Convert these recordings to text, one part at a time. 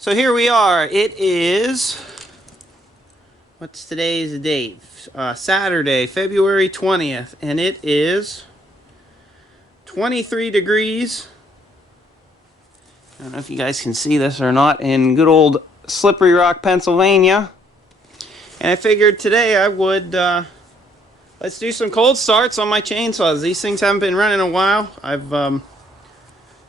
So here we are. It is, what's today's date? Saturday, February 20th, and it is 23 degrees. I don't know if you guys can see this or not, in good old Slippery Rock, Pennsylvania. And I figured today I would, let's do some cold starts on my chainsaws. These things haven't been running in a while. I've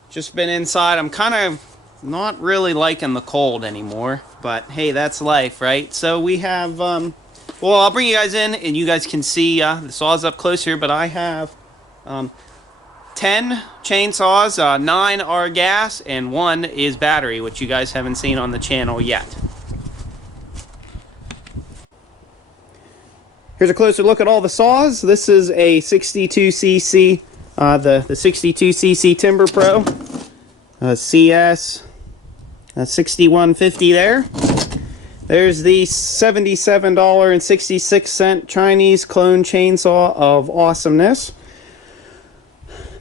just been inside. I'm kind of not really liking the cold anymore, but hey, that's life, right? So we have, well, I'll bring you guys in and you guys can see the saws up close here, but I have 10 chainsaws, 9 are gas, and 1 is battery, which you guys haven't seen on the channel yet. Here's a closer look at all the saws. This is a 62cc, the 62cc Timber Pro, CS 6150 there. There's the $77.66 Chinese clone chainsaw of awesomeness.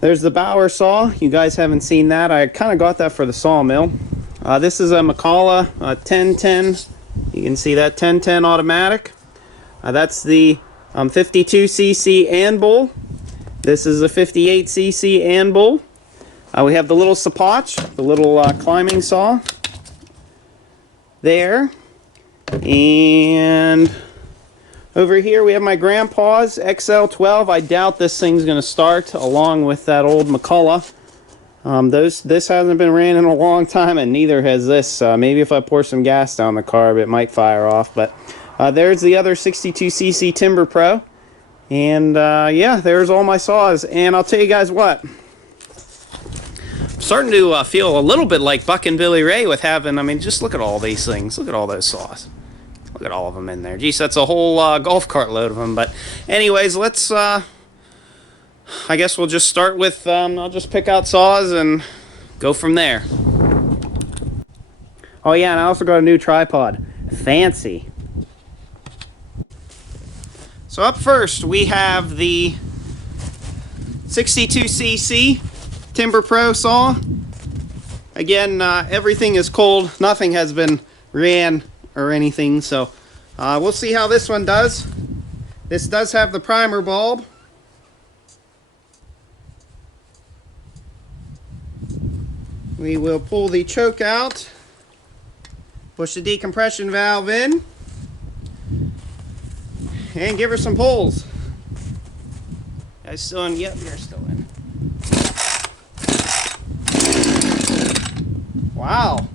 There's the Bauer saw. You guys haven't seen that. I kind of got that for the sawmill. This is a Mikala 1010. You can see that 1010 automatic. That's the 52cc Anbull. This is a 58cc Anbull. We have the little Sapach, the little climbing saw there. And over here we have my grandpa's XL12. I doubt this thing's going to start along with that old McCullough. This hasn't been ran in a long time, and neither has this. Maybe if I pour some gas down the carb it might fire off. But there's the other 62cc Timber Pro. And yeah, there's all my saws. And I'll tell you guys what. I'm starting to feel a little bit like Buck and Billy Ray with having, I mean, just look at all these things. Look at all those saws. Look at all of them in there. Geez, that's a whole golf cart load of them. But anyways, let's, I guess we'll just start with, I'll just pick out saws and go from there. Oh yeah, and I also got a new tripod. Fancy. So up first, we have the 62cc Timber Pro saw. Again, everything is cold. Nothing has been ran or anything, so we'll see how this one does. This does have the primer bulb. We will pull the choke out, push the decompression valve in, and give her some pulls. Guys still in? Yep, you're still in. Wow.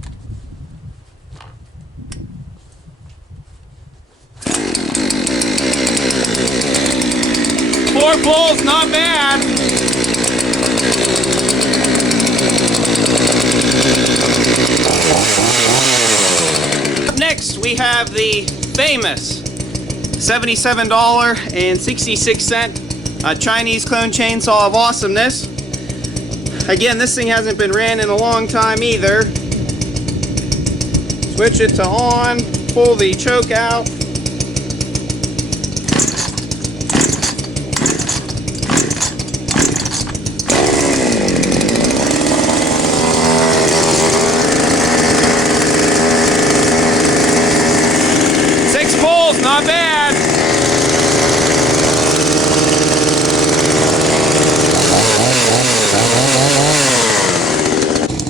Four pulls, not bad. Up next, we have the famous $77.66 Chinese clone chainsaw of awesomeness. Again, this thing hasn't been ran in a long time either. Switch it to on, pull the choke out. Six pulls, not bad.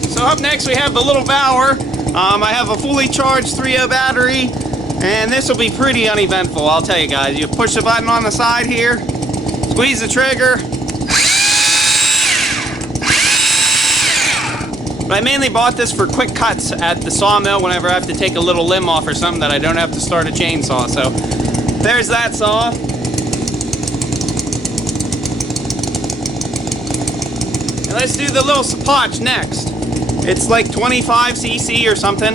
So up next we have the little Bauer. I have a fully charged 3.0 battery, and this will be pretty uneventful, I'll tell you guys. You push the button on the side here, squeeze the trigger. But I mainly bought this for quick cuts at the sawmill whenever I have to take a little limb off or something that I don't have to start a chainsaw. So there's that saw. And let's do the little Sapach next. It's like 25cc or something.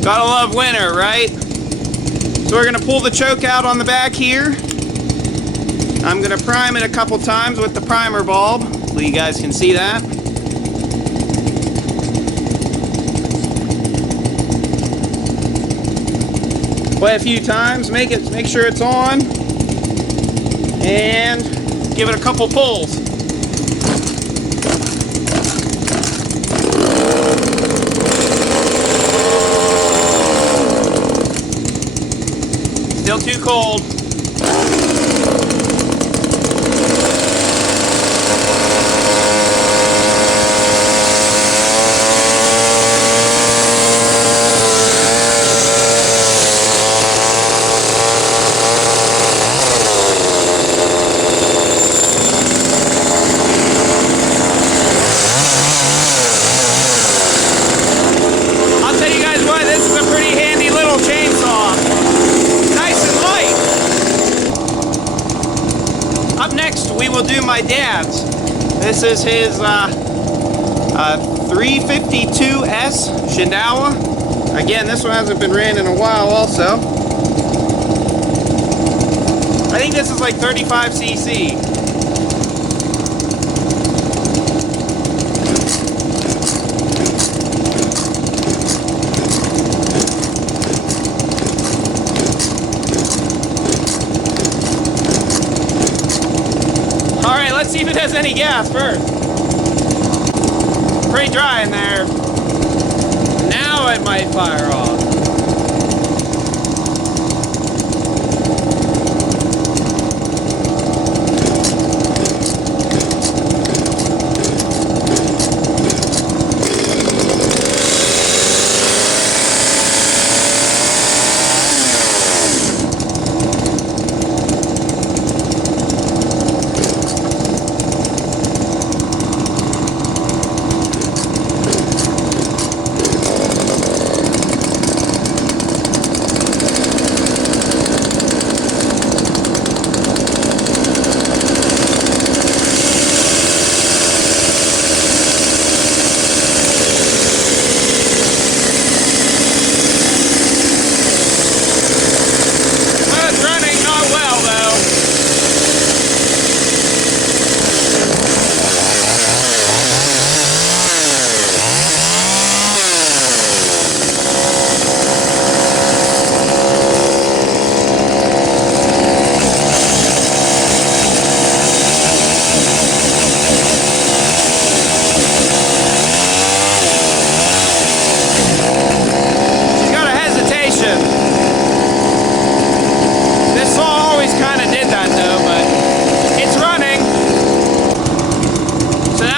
Gotta love winter, right? So we're gonna pull the choke out on the back here. I'm gonna prime it a couple times with the primer bulb. Hopefully you guys can see that. Play a few times, make sure it's on, and give it a couple pulls. Still too cold. I'll tell you guys what, this is a pretty handy little chainsaw. Nice and light. Up next, we will do my dad's. This is his 352S Shindaiwa. Again, this one hasn't been ran in a while also. I think this is like 35cc. Alright, let's see if it has any gas first. Pretty dry in there. Now it might fire off.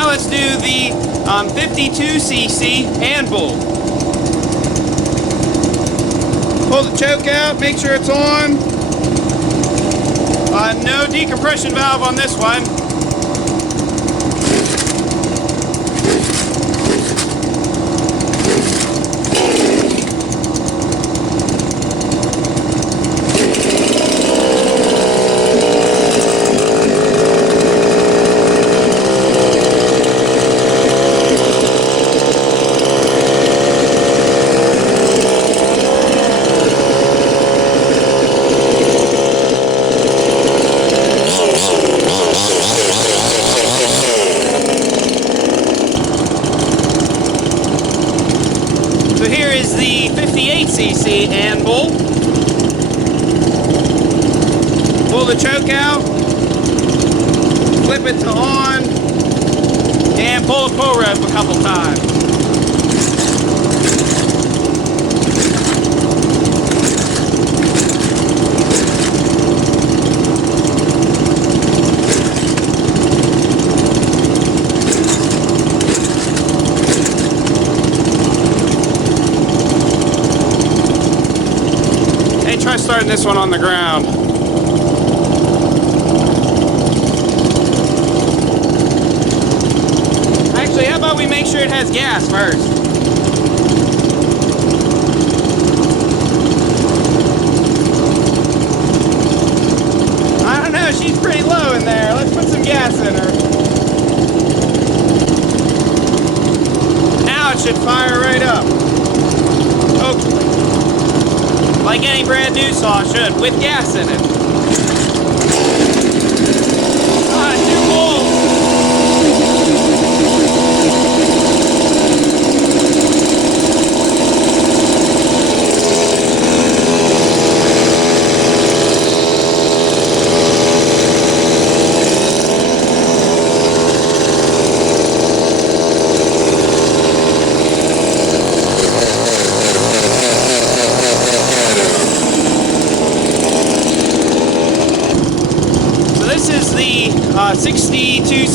Let's do the 52cc hand bolt. Pull the choke out, make sure it's on. No decompression valve on this one. So here is the 58cc hand bolt. Pull the choke out, flip it to on, and pull the pull rope a couple times. Try starting this one on the ground. Actually, how about we make sure it has gas first? I don't know, she's pretty low in there. Let's put some gas in her. Now it should fire right up. Hopefully. Like any brand new saw should, with gas in it. Too cold.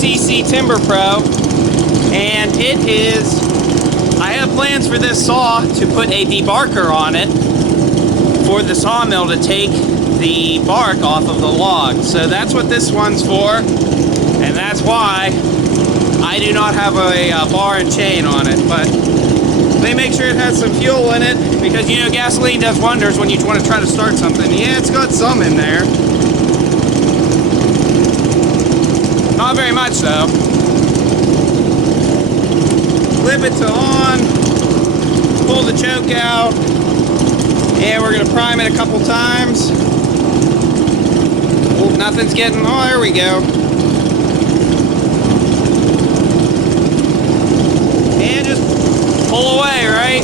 CC Timber Pro, and it is, I have plans for this saw to put a debarker on it for the sawmill to take the bark off of the log. So that's what this one's for, and that's why I do not have a bar and chain on it. But they make sure it has some fuel in it, because you know gasoline does wonders when you want to try to start something. Yeah, it's got some in there. Not very much though. Flip it to on, pull the choke out, and we're going to prime it a couple times. Oh, nothing's getting, oh, there we go. And just pull away, right?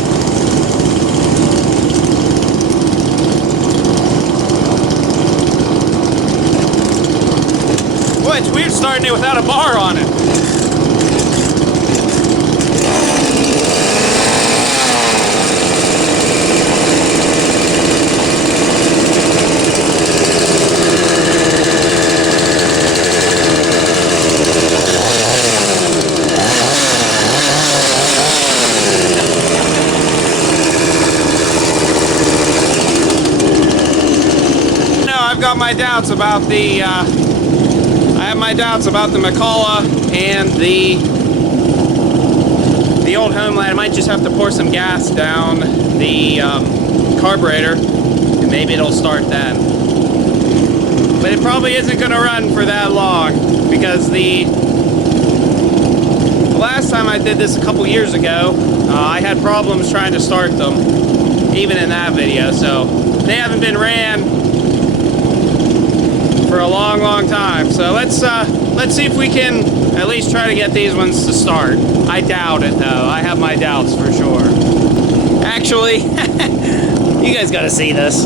Boy, it's weird starting it without a bar on it. I've got my doubts about the I have my doubts about the McCulloch and the old Homeland. I might just have to pour some gas down the carburetor, and maybe it'll start then. But it probably isn't going to run for that long, because the last time I did this a couple years ago, I had problems trying to start them, even in that video. So they haven't been ran for a long time. So let's see if we can at least try to get these ones to start. I doubt it though. I have my doubts for sure. Actually, you guys gotta see this.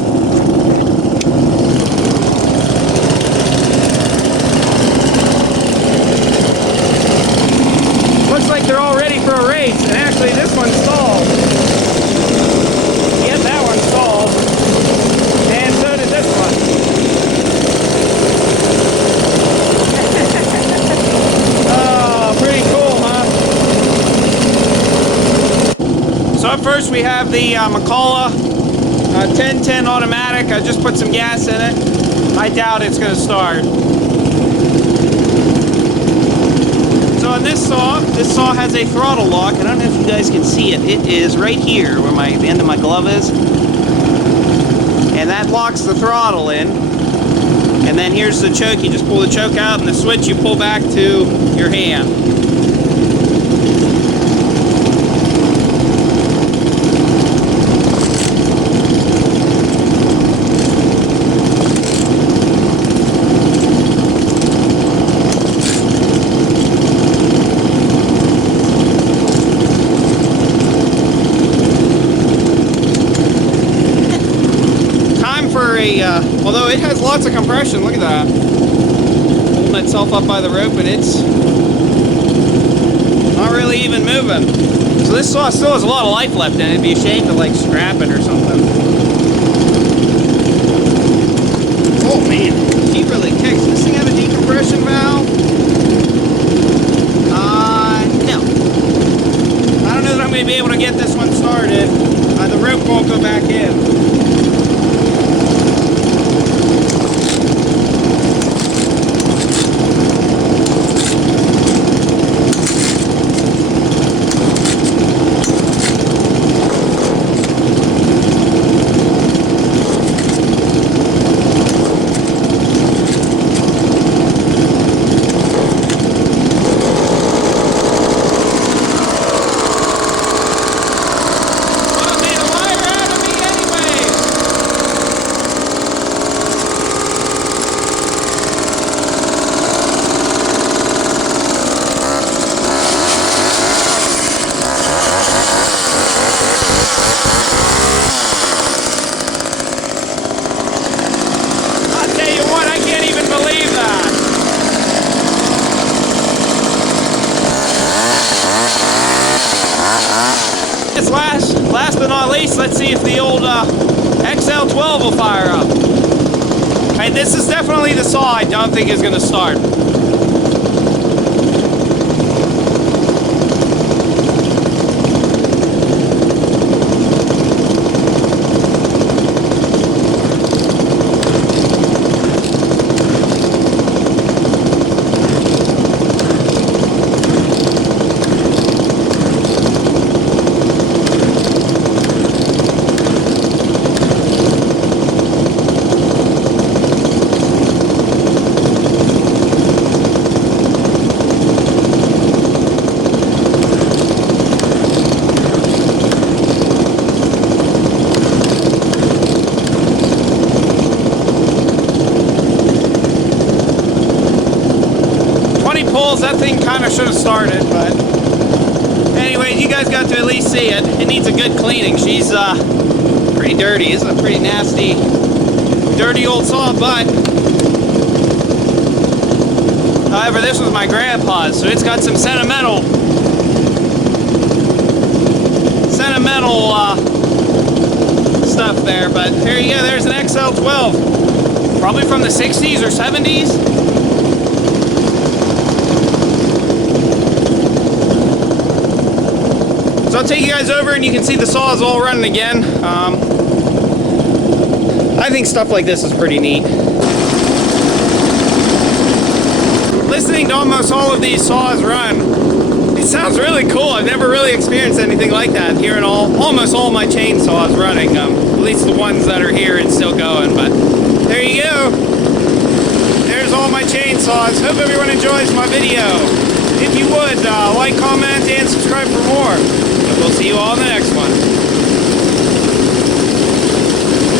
Looks like they're all ready for a race, and actually this one's stalled. Get that one stalled. And so did this one. Pretty cool, huh? So up first we have the McCulloch 1010 automatic. I just put some gas in it. I doubt it's going to start. So on this saw has a throttle lock. I don't know if you guys can see it. It is right here where the end of my glove is. And that locks the throttle in. And then here's the choke. You just pull the choke out, and the switch you pull back to your hand. Although it has lots of compression, look at that. Holding itself up by the rope, and it's not really even moving. So this saw still has a lot of life left in it. It'd be a shame to like scrap it or something. Oh man, she really kicks. Does this thing have a decompression valve? No. I don't know that I'm going to be able to get this one started. The rope won't go back in. Last but not least, let's see if the old XL12 will fire up. Okay, this is definitely the saw I don't think is going to start. controls, that thing kind of should have started, but anyways, you guys got to at least see it. It needs a good cleaning. She's pretty dirty. This is a pretty nasty, dirty old saw, but however, this was my grandpa's, so it's got some sentimental stuff there. But there you go, there's an XL12, probably from the 60s or 70s. So I'll take you guys over and you can see the saw is all running again. I think stuff like this is pretty neat. Listening to almost all of these saws run, it sounds really cool. I've never really experienced anything like that, hearing almost all my chainsaws running, at least the ones that are here and still going. But there you go. There's all my chainsaws. Hope everyone enjoys my video. If you would, like, comment, and subscribe for more. And we'll see you all in the next one.